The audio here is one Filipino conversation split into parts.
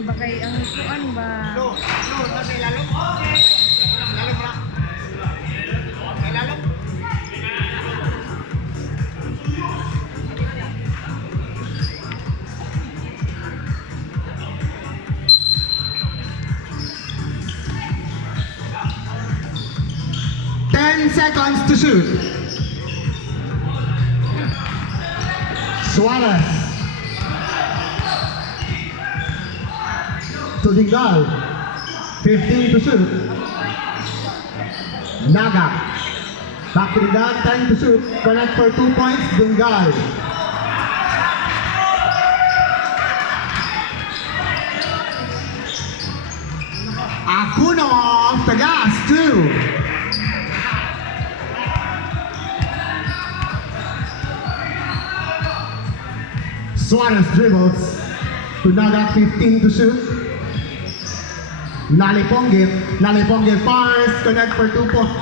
Bagay ang kuan ba? Nasa ilalong. Ilalong ba? Ilalong. Seconds to shoot. Suarez to Dingal. 15 to shoot. Naga. Back to Dingal. 10 to shoot. Connect for 2 points. Dingal. Akuno off the gas. 2. Suarez dribbles to Naga, 15 to shoot. Lalipongit fires, connect for 2 points.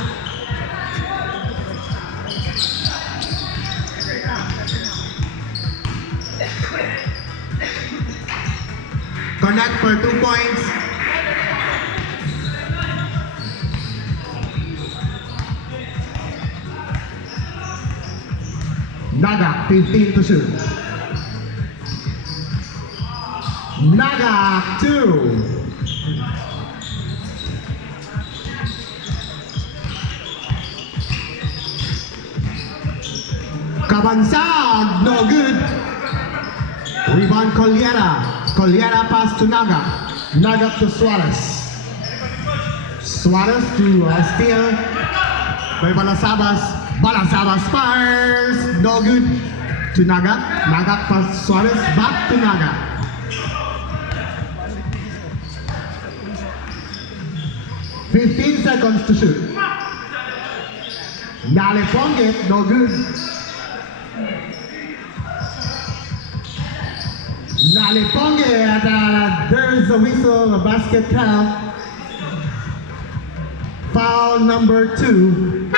Connect for 2 points. Naga, 15 to shoot. Naga 2. Kabansag, no good. Rebound Colliera pass to Naga. Naga to Suarez. Suarez to steal by Balasabas. Balasabas fires, no good. To Naga. Naga pass Suarez, back to Naga. 15 seconds to shoot. Lalipongit, no good. Lalipongit, there's a whistle, a basket count. Foul number 2.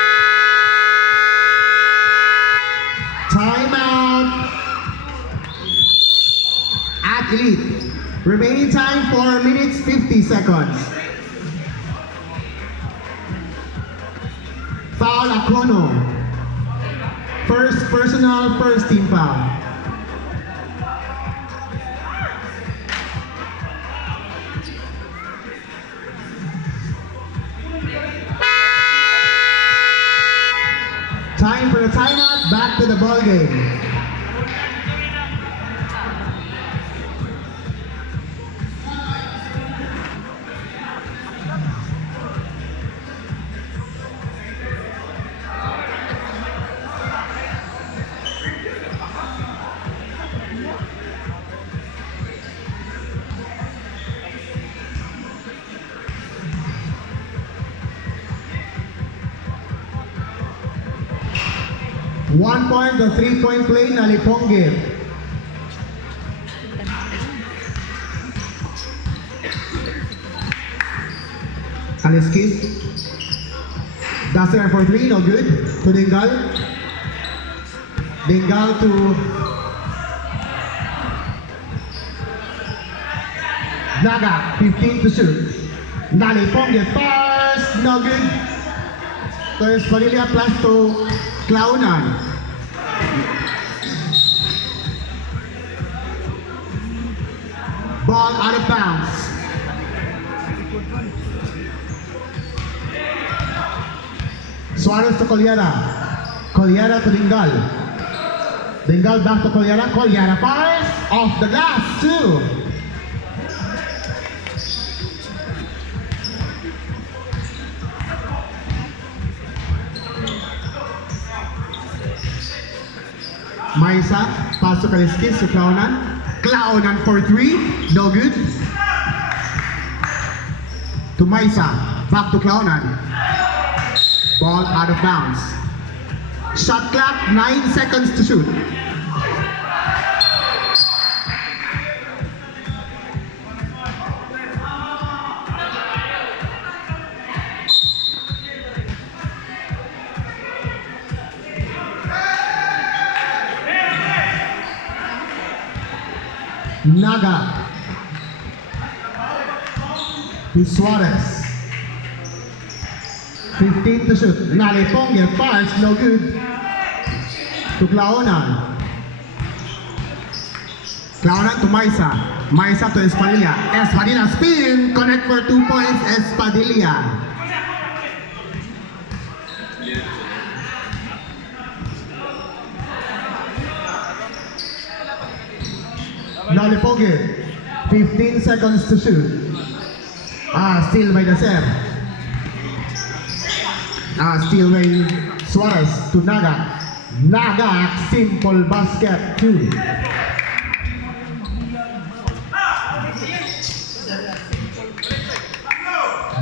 Timeout. Athlete. Remaining time 4 minutes 50 seconds. Foul Akono. First personal, first team foul. Time for the timeout, back to the ball game. One point, the 3-point play, Lalipongit. Aliskis. Duster for 3, no good. To Dingal. Dingal to Naga, 15 to shoot. Lalipongit fires, no good. So it's Padilla plus to Klaunan. Ball out of bounds. Suarez to Colliera. Colliera to Dingal. Dingal back to Colliera. Colliera fires off the glass, 2. Maisa, pass to Kaliskis to Klaunan. Klaunan for 3, no good. To Maisa, back to Klaunan. Ball out of bounds. Shot clock, 9 seconds to shoot. Naga. to Suarez. 15 to shoot. Nalipongue fires, no good. To Claonan. Claonan to Maisa. Maisa to Espadilla. Espadilla spin. Connect for 2 points. Espadilla. Nalipongue. 15 seconds to shoot. Steal by Dacer. Steal by Suarez to Naga. Naga, simple basket 2.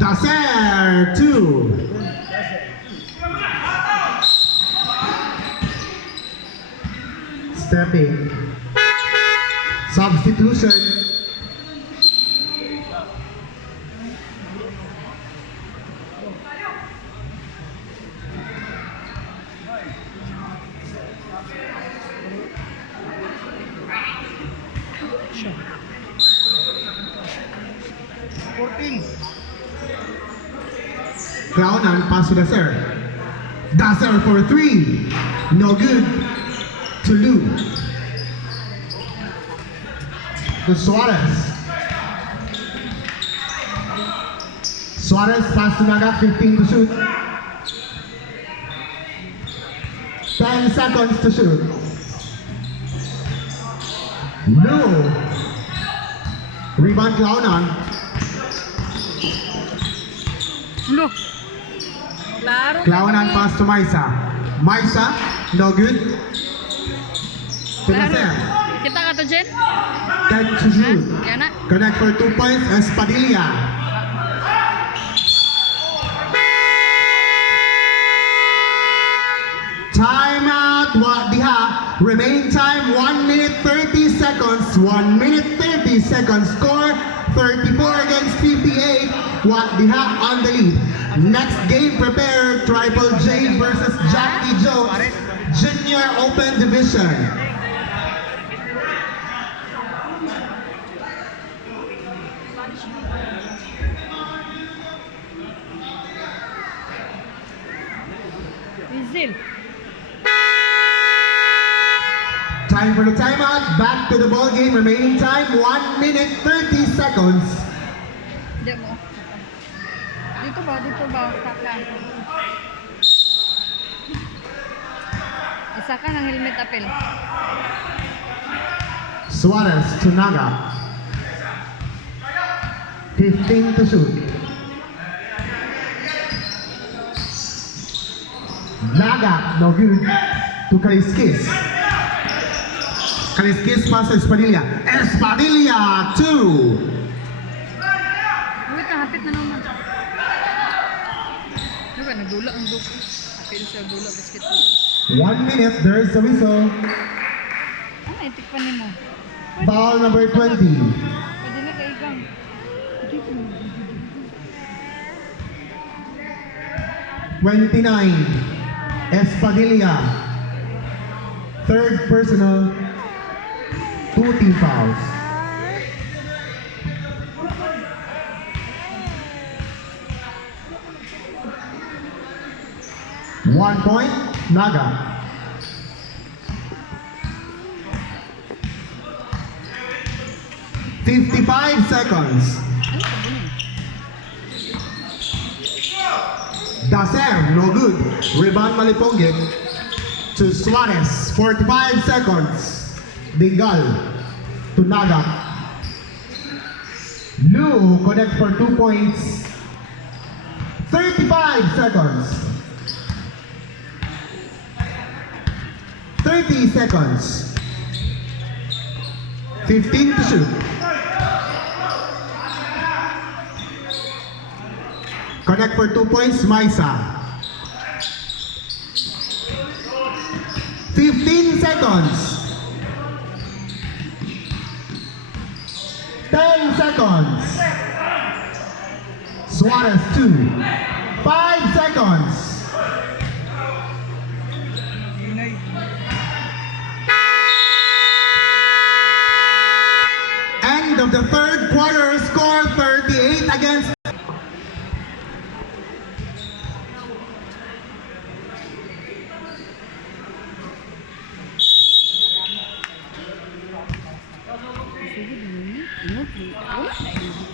Dacer 2. Stepping. Substitution. Claonan pass to Dacer. Dacer for 3. No good. To Lou. To Suarez. Suarez pass to Naga, 15 to shoot. 10 seconds to shoot. Lou. Rebound Claonan. Look. Klaro. Claonan pass to Maisa. Maisa, no good. To Dacer. Kita ka to, Jen? 10 to shoot. Kaya na. Connect for 2 points, Espadilla. Timeout, Wadiha. Remaining time, 1 minute 30 seconds. 1 minute 30 seconds. Score, 34 against 58. Wadiha on the lead. Next game, prepare Triple J versus Jackie Jones. Junior Open Division. Whistle. Time for the timeout. Back to the ball game. Remaining time, 1 minute 30 seconds. Hindi mo. Dito ba? Dito ba? Saka. Isa ka ng helmet apel. Suarez to Naga. 15 to shoot. Naga, no good. To Kaliskis. Kaliskis pass to Espadilla. Espadilla, 2. Uy, kahapit na naman. Ano ba? Nagdula ang duko. Apel siya dula basketball. 1 minute, there's the whistle. Ano, itikpan ni mo? Foul number 20. Pwede na kaigang. Dito mo. 29. Espadilla. Third personal. 2 team fouls. One point, Naga. $55 seconds. Dacer, no good. Rebound Malipongue to Suarez. 45 seconds. Dingal to Naga. Lu connect for 2 points. 35 seconds. 30 seconds. 15 to shoot. Connect for 2 points, Maisa. 15 seconds. 10 seconds. Suarez 2. 5 seconds. End of the third quarter, score 38 against nakita. Wala na